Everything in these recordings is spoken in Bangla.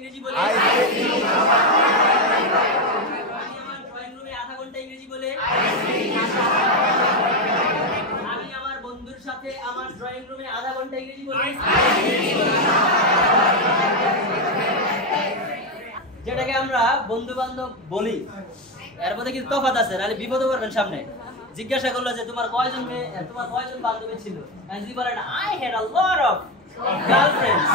ইংরেজি বলি? আমি আমার ড্রয়িং রুমে আধা ঘন্টা ইংরেজি বলে? আমি আমার বন্ধুর সাথে আমার ড্রয়িং রুমে আধা ঘন্টা ইংরেজি বলি? যেটাকে আমরা বন্ধু বান্ধব বলি, এর মধ্যে কিন্তু তফাৎ আছে, নাহলে বিপদে পড়বেন সামনে। জিজ্ঞাসা করলো যে তোমার কয়জন বান্ধবী ছিল? যদি বলেন I had a lot of girlfriends,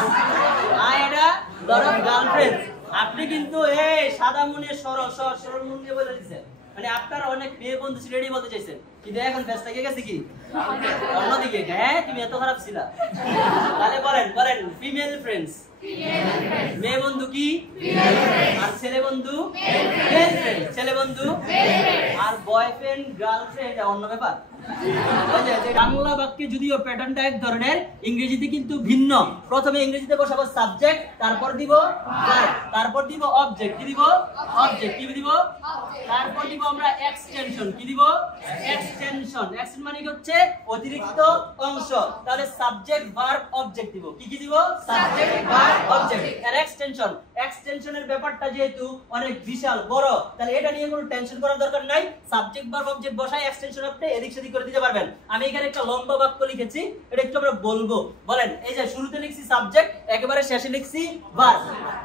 আপনি কিন্তু এই সাদা মনে সরল মন দিয়ে বলে দিচ্ছেন, মানে আপনার অনেক মেয়ে বন্ধু ছিল রেডি বলতে চাইছেন, কিন্তু এখন ব্যস্ত থেকে গেছে কি অন্যদিকে। হ্যাঁ, তুমি এত খারাপ ছিলা। তাহলে বলেন ফিমেল ফ্রেন্ডস, মেয়ে বন্ধু কি? আর ছেলে বন্ধু? ছেলে বন্ধু। আর বয়ফ্রেন্ড গার্লফ্রেন্ড অন্য ব্যাপার। বাংলা বাক্যে যদিও প্যাটার্নটা এক ধরনের, ইংরেজিতে কিন্তু ভিন্ন। প্রথমে ইংরেজিতে বসাবো সাবজেক্ট, তারপর দিব ভার্ব, তারপর দিব অবজেক্ট। কি দিব? অবজেক্ট। কি দিব? তারপর দিব আমরা এক্সটেনশন। কি দিব? এক্সটেনশন। এক্সটেনশন মানে হচ্ছে অতিরিক্ত অংশ। তাহলে সাবজেক্ট ভার্ব অবজেক্ট দিব। কি দিব? Subject verb object. আর এক্সটেনশনের ব্যাপারটা যেহেতু অনেক বিশাল বড়, তাহলে এটা নিয়ে কোনো টেনশন করার দরকার নাই। সাবজেক্ট ভার্ব অবজেক্ট বসাই এক্সটেনশন আপনি এদিক সেদিক করে দিতে পারবেন। আমি এখানে একটা লম্বা বাক্য লিখেছি, এটা একটু আমরা বলবো। বলেন, এই যে শুরুতে লিখছি সাবজেক্ট, একেবারে শেষে লিখছি ভার্ব।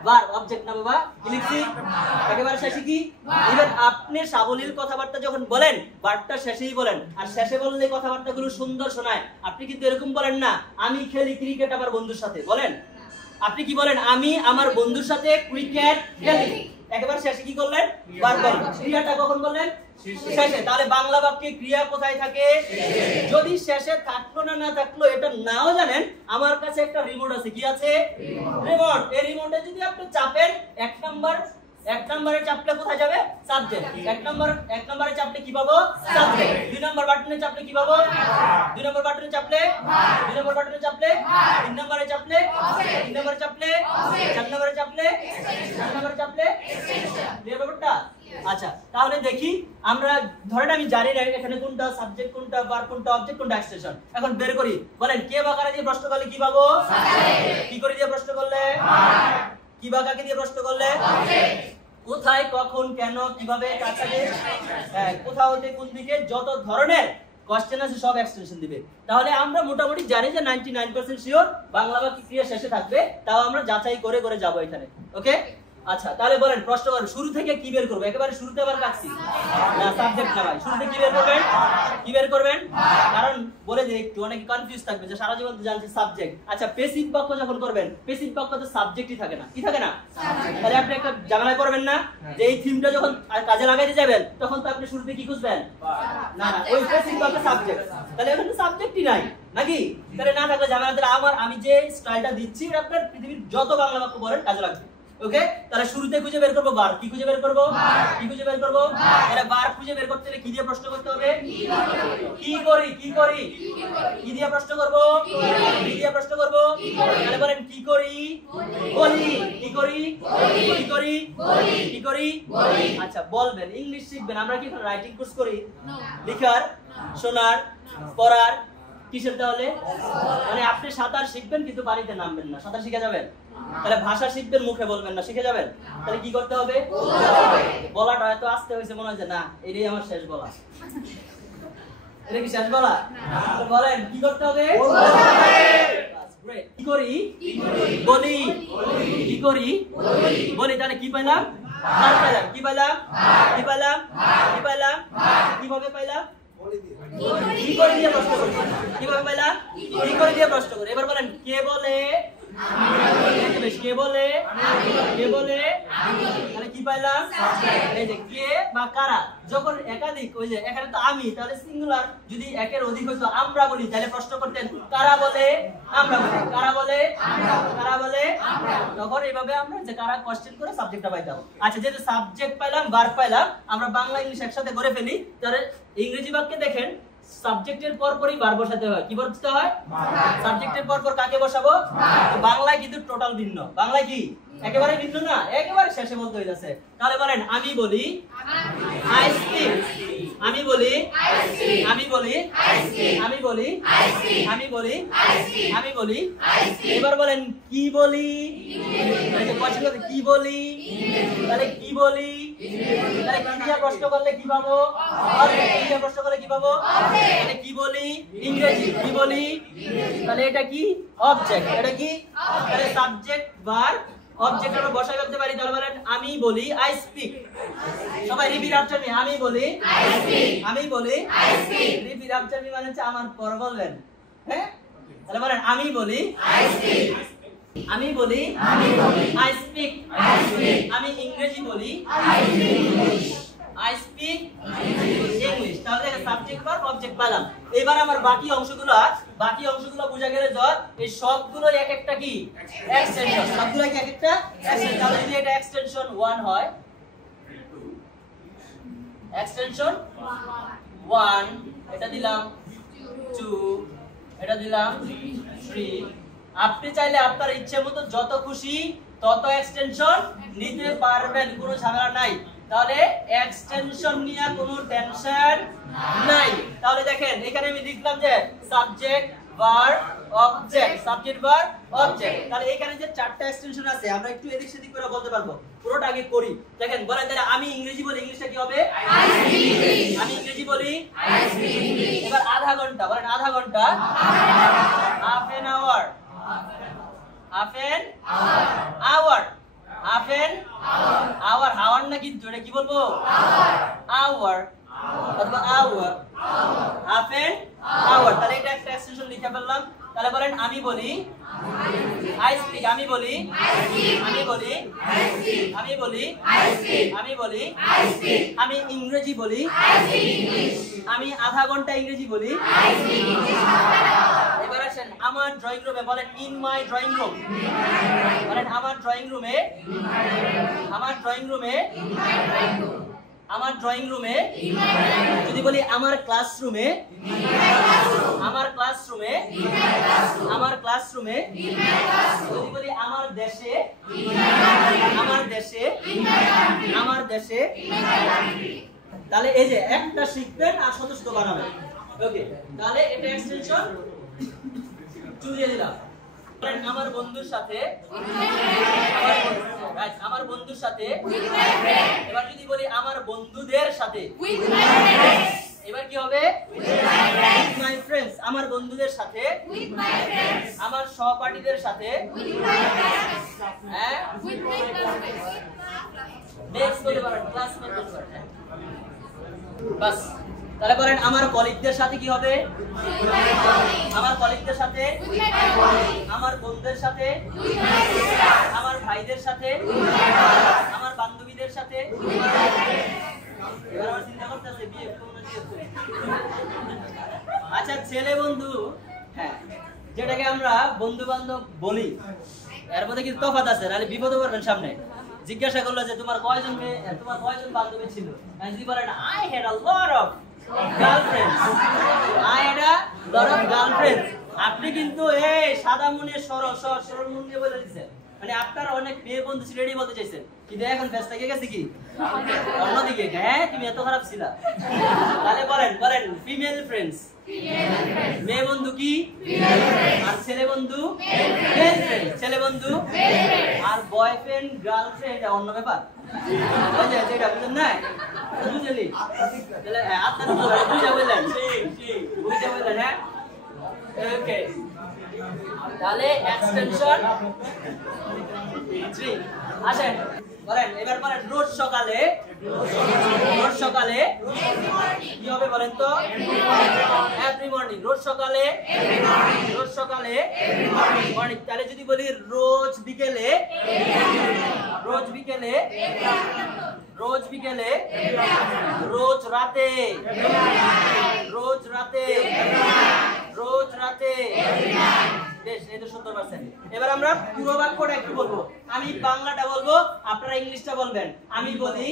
ভার্ব অবজেক্ট না বাবা, কি লিখছি? একেবারে শেষে কি? ইভেন আপনি সাবলীল কথাবার্তা যখন বলেন, ভার্বটা শেষেই বলেন, আর শেষে বললে কথাবার্তাগুলো সুন্দর শোনায়। আপনি কিন্তু এরকম বলেন না আমি খেলি ক্রিকেট আমার বন্ধুর সাথে, বলেন? আপনি কি বলেন? আমি আমার বন্ধুর সাথে ক্রিকেট খেলি। একেবারে শেষে কি করলেন? ভার্ব বললেন। ক্রিয়াটা কখন বললেন? শেষে। তাহলে বাংলা বাক্যে ক্রিয়া কোথায় থাকে? যদি শেষে থাকলো না থাকলো এটা নাও জানেন, আমার কাছে একটা রিমোট আছে। কি আছে? রিমোট। এই রিমোটে যদি আপনি চাপেন এক নম্বরে চাপলে কোথায় যাবে? সাবজেক্ট। এক নম্বরে চাপলে কি পাবো? সাবজেক্ট। দুই নম্বর বাটনে চাপলে কি পাবো? দুই নম্বর বাটনে চাপলে তিন নম্বরে চাপলে চার নম্বরে চাপলে ব্যাপারটা। আচ্ছা, তাহলে দেখি আমরা, ধরেন আমি জানি না এখানে কোনটা সাবজেক্ট, কোনটা ভার্ব, কোনটা অবজেক্ট, কোনটা এক্সটেনশন। এখন বের করি। বলেন, কে বা কারা দিয়ে প্রশ্ন করলে কি পাবো? কি করে দিয়ে প্রশ্ন করলে? কি বা কাকে দিয়ে প্রশ্ন করলে? কোথায়, কখন, কেন, কিভাবে, কাকে, কোথা হতে, কোন দিকে, যত ধরনের কোশ্চেন আছে সব এক্সটেনশন দিবে। তাহলে আমরা মোটামুটি জানি যে 99% শিওর বাংলা বাক্য ক্রিয়া শেষে থাকবে, তাও আমরা যাচাই করে করে যাব এখানে। ওকে, আচ্ছা, তাহলে বলেন প্রশ্ন করেন, শুরু থেকে কি বের করব? একেবারে শুরুতে আবার কাটছি না, সাবজেক্ট না ভাই। শুরুতে কি বের করবেন? কি বের করবেন? কারণ বলে দিই একটু, অনেকে কনফিউজ থাকবে যে সারা জীবন তো জানছি সাবজেক্ট। আচ্ছা, প্যাসিভ বাক্য যখন করবেন, প্যাসিভ বাক্যতে সাবজেক্টই থাকে না। কি থাকে না? তাহলে আপনি একটা ঝামেলায় পড়বেন না যে এই থিমটা যখন কাজে লাগাইতে যাবেন তখন তো আপনি শুরুতে কি খুঁজবেন? না, ওই প্যাসিভ বাক্য সাবজেক্ট। তাহলে এখানে সাবজেক্টই নাই নাকি? তাহলে না থাকলে ঝামেলা। তাহলে আমি যে স্টাইলটা দিচ্ছি আপনার পৃথিবীর যত বাংলা বাক্য বলেন কাজে লাগবে। ওকে, তাহলে শুরুতে খুঁজে বের করব ভার্ব। কি খুঁজে বের করব? কি খুঁজে বের করব? তাহলে ভার্ব খুঁজে বের করতে হলে কি দিয়ে প্রশ্ন করতে হবে? কি করি। কি দিয়ে প্রশ্ন করব? কি দিয়ে প্রশ্ন করব? তাহলে বলেন, কি করি? বলি। কি করি? বলি। আচ্ছা, বলবেন, ইংলিশ শিখবেন। আমরা কি রাইটিং কোর্স করি? লেখার, শোনার, পড়ার, কিসের? তাহলে মানে আপনি সাঁতার শিখবেন কিন্তু বাড়িতে নামবেন না, সাঁতার শিখে যাবেন। তাহলে ভাষা শিখবেন, মুখে বলবেন না, শিখে যাবেন। তাহলে কি করতে হবে? বলাটা হয়তো আসতে হয়েছে, মনে হচ্ছে না এটাই আমার শেষ বলা। এটা কি শেষ বলা? বলেন, কি করতে হবে? কি করি? বলি। কি করি? বলি। তাহলে কি পাইলাম? কি পাইলাম? কিভাবে পাইলাম? কি করে দিয়ে প্রশ্ন করি? কিভাবে পাইলাম? কি করে দিয়ে প্রশ্ন করি। এবার বলেন, কে বলে? কে বলে? তাহলে কি পাইলাম? এই যে কে বা কারা। যখন একাধিক, ওই যে এখানে তো আমি, তাহলে সিঙ্গুলার। যদি একের অধিক হইতো আমরা বলি, তাহলে প্রশ্ন করতেন কারা বলে? আমরা বলি। কারা বলে? তখন এইভাবে আমরা যে কারা কোশ্চেন করে সাবজেক্টটা পাইতাম। আচ্ছা, যেহেতু সাবজেক্ট পাইলাম, ভার্ব পাইলাম, আমরা বাংলা ইংলিশ একসাথে করে ফেলি। তাহলে ইংরেজি বাক্যে দেখেন সাবজেক্টের পরপরই ভার্ব বসাতে হয়। কি বসাতে হয়? সাবজেক্টের পরপর কাকে বসাবো? বাংলায় কিন্তু টোটাল ভিন্ন। বাংলায় কি? একেবারে ভিন্ন না, একেবারে শেষে বলতে হইতাছে। তাহলে বলেন আমি বলি আই স্পিক, আমি বলি আমি বলি আমি বলি আমি বলি আমি বলি। এবার বলেন কি বলি, কি বলি, তাহলে কি বলি, তাহলে ক্রিয়া প্রশ্ন করলে কি পাবো, ক্রিয়া প্রশ্ন করলে কি পাবো, তাহলে কি বলি ইংরেজি কি বলি, তাহলে এটা কি অবজেক্ট, এটা কি তাহলে সাবজেক্ট ভার্ব অবজেক্ট আমরা বসাই করতে পারি। তাহলে বলেন আমি বলি আই স্পিক, সবাই রিপিট আফটার মি, আমি বলি আই স্পিক, আমি বলি I speak, repeat after me মানে হচ্ছে আমার পর বলবেন, হ্যাঁ? তাহলে বলেন আমি বলি আই স্পিক, আমি বলি আই স্পিক, আমি ইংরেজি বলি আই স্পিক ইংলিশ। তাহলে সাবজেক্ট ভার্ব অবজেক্ট পেলাম। এবার আমার বাকি অংশগুলো বোঝা গেলে ধর এই সবগুলো এক একটা কি এক্সটেনশন, সবগুলো কি এক একটা এক্সটেনশন। তাহলে যদি এটা এক্সটেনশন 1 হয়, এক্সটেনশন 1 এটা দিলাম 2, এটা দিলাম 3। আপনি চাইলে আপনার ইচ্ছে মতো যত খুশি তত এক্সটেনশন নিতে পারবেন, কোনো ঝামেলা নাই। তাহলে এক্সটেনশন নিয়ে কোনো টেনশন নাই। তাহলে দেখেন এখানে আমি লিখলাম যে subject verb object, subject verb object. তাহলে এখানে যে 4টা এক্সটেনশন আছে আমরা একটু এদিক সেদিক করে বলতে পারবো, পুরোটা আগে করি। দেখেন বলেন তাহলে আমি ইংরেজি বলি, ইংলিশটা কি হবে আই স্পিক ইংলিশ, আমি ইংরেজি বলি আই স্পিক ইংলিশ। এবার আধা ঘন্টা, বলেন আধা ঘন্টা, half an hour, half an hour, half an hour, hour না কিন্তু এটা কি বলবো আওয়ার অথবা আওয়ার, হাফ এন আওয়ার। তাহলে এটা একটা এক্সটেনশন লিখে ফেললাম। তাহলে বলেন আমি বলি আই স্পিক, আমি বলি আমি বলি আমি বলি আমি বলি আমি ইংরেজি বলি, আমি আধা ঘন্টা ইংরেজি বলি। এবার আসেন আমার ড্রয়িং রুমে, বলেন ইন মাই ড্রয়িং রুম, বলেন আমার ড্রয়িং রুমে, আমার ড্রয়িং রুমে, আমার ড্রয়িং রুমে। যদি বলি আমার ক্লাসরুমে, আমার ক্লাসরুমে, আমার ক্লাসরুমে। যদি বলি আমার দেশে, আমার দেশে, আমার দেশে। তাহলে এই যে একটা শিখবেন আর সদস্য বানাবেন। ওকে, তাহলে এটা এক্সটেনশন 2 দিয়ে দিলাম। আমার বন্ধুর সাথে, আমার বন্ধুর সাথে। এবার যদি বলি আমার বন্ধুদের সাথে, এবার কি হবে উইথ মাই ফ্রেন্ডস, আমার বন্ধুদের সাথে, আমার সহপাঠীদের সাথে, হ্যাঁ নেক্সট বলতে পারেন ক্লাসমেট বলতে পারেন। বাস। তাহলে বলেন আমার কলিগদের সাথে কি হবে, আমার কলিগদের সাথে, আমার বন্ধুদের সাথে, আমার ভাইদের সাথে, আমার বান্ধবীদের সাথে। এবার আমার চিন্তা করতেছে বিয়ে কোন দিয়েছে। আচ্ছা ছেলে বন্ধু, হ্যাঁ যেটাকে আমরা বন্ধু বান্ধব বলি, এর মধ্যে কিন্তু তফাৎ আছে, নাহলে বিপদে পড়বেন সামনে। জিজ্ঞাসা করলো যে তোমার কয়জন বান্ধবী ছিল, যদি বলেন I had a lot of girlfriends, I had a lot of girlfriends। আপনি কিন্তু এই সাদা মনে সরল মন দিয়ে বলে দিচ্ছেন, মানে আপনার অনেক মেয়ে বন্ধু ছিল রেডি বলতে চাইছেন, কিন্তু এখন ব্যস্ত হয়ে গেছে কি অন্যদিকে। হ্যাঁ তুমি এত খারাপ ছিলা। তাহলে বলেন ফিমেল ফ্রেন্ডস, মেয়ে বন্ধু কি আর ছেলে বন্ধু মেল ফ্রেন্ড, ছেলে বন্ধু আর বয়ফ্রেন্ড গার্লফ্রেন্ড অন্য ব্যাপার। যেটা বুঝলেন না, বুঝলি তাহলে আপনার বুঝা বললেন, বুঝা বললেন। হ্যাঁ ওকে, তাহলে এক্সটেনশন 3 আসেন। বলেন এবার বলেন রোজ সকালে, রোজ সকালে কি হবে বলেন তো এভরি মর্নিং, রোজ সকালে, রোজ সকালে মর্নিং। তাহলে যদি বলি রোজ বিকেলে, রোজ বিকেলে, রোজ বিকেলে, রোজ রাতে, রোজ রাতে, রোজ রাতে। বেশ, এই তো 70%। এবার আমরা পুরো বাক্যটা একটু বলবো। আমি বাংলাটা বলবো, আপনারা ইংলিশটা বলবেন। আমি বলি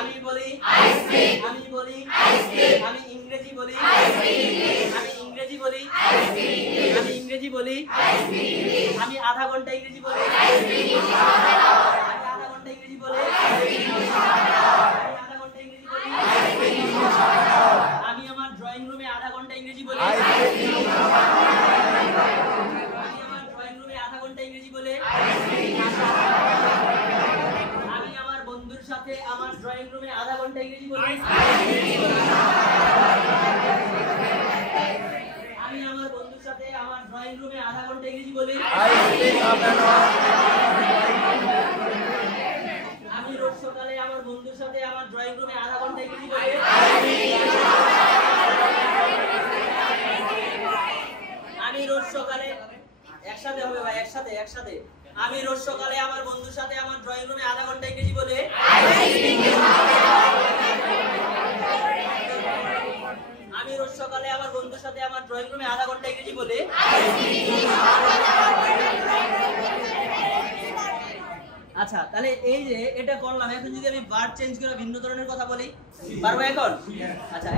আমি বলি আমি বলি, আমি ইংরেজি বলি, আমি ইংরেজি ইংরেজি বলি, আমি ইংরেজি বলি, আমি আধা ঘন্টা ইংরেজি বলি, আমি আধা ঘন্টা ইংরেজি বলি, আমি আধা ঘন্টা ইংরেজি বলি, আমি আমার ড্রয়িং রুমে আধা ঘন্টা ইংরেজি বলি, আমি আমার ড্রয়িং রুমে আধা ঘন্টা ইংরেজি বলে, আমি আমার বন্ধুর সাথে আমার ড্রয়িং রুমে আধা ঘন্টা ইংরেজি বলি, আমি আমার বন্ধুর সাথে আমার ড্রয়িং রুমে আধা ঘন্টা ইংরেজি বলি, আমি রোজ সকালে আমার বন্ধুর সাথে আমার ড্রয়িং রুমে আধা ঘন্টা ইংরেজি বলি, আমি রোজ সকালে একসাথে হবে ভাই, একসাথে একসাথে আমি রোজ সকালে আমার বন্ধুর সাথে আমার ড্রয়িং রুমে আধা ঘন্টা ইংরেজি বলে, আমি রোজ সকালে আমার বন্ধুর সাথে আমার ড্রয়িং রুমে আধা ঘন্টা ইংরেজি বলে, আচ্ছা তাহলে এই যে এটা করলাম, এখন যদি আমি ভার্ব চেঞ্জ করে ভিন্ন ধরনের কথা বলি পারবো এখন? আচ্ছা